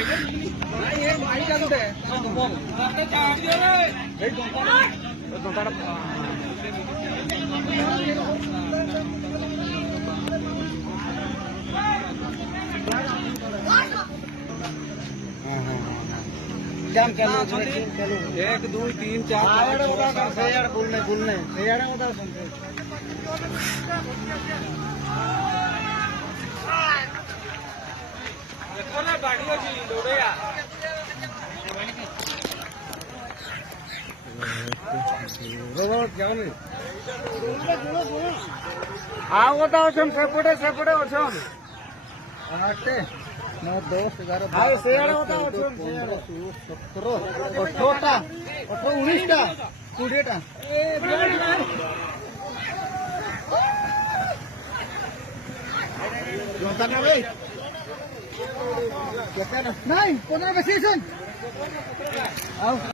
क्या 1 2 3 4 बोलने हाँ वो तो सेपटे अच्छन मैं 10 11 भाई सेयाड़ा होता है 17 18 19 टा 20 टा जोता ना भाई क्या नहीं कोना बेसी छन आओ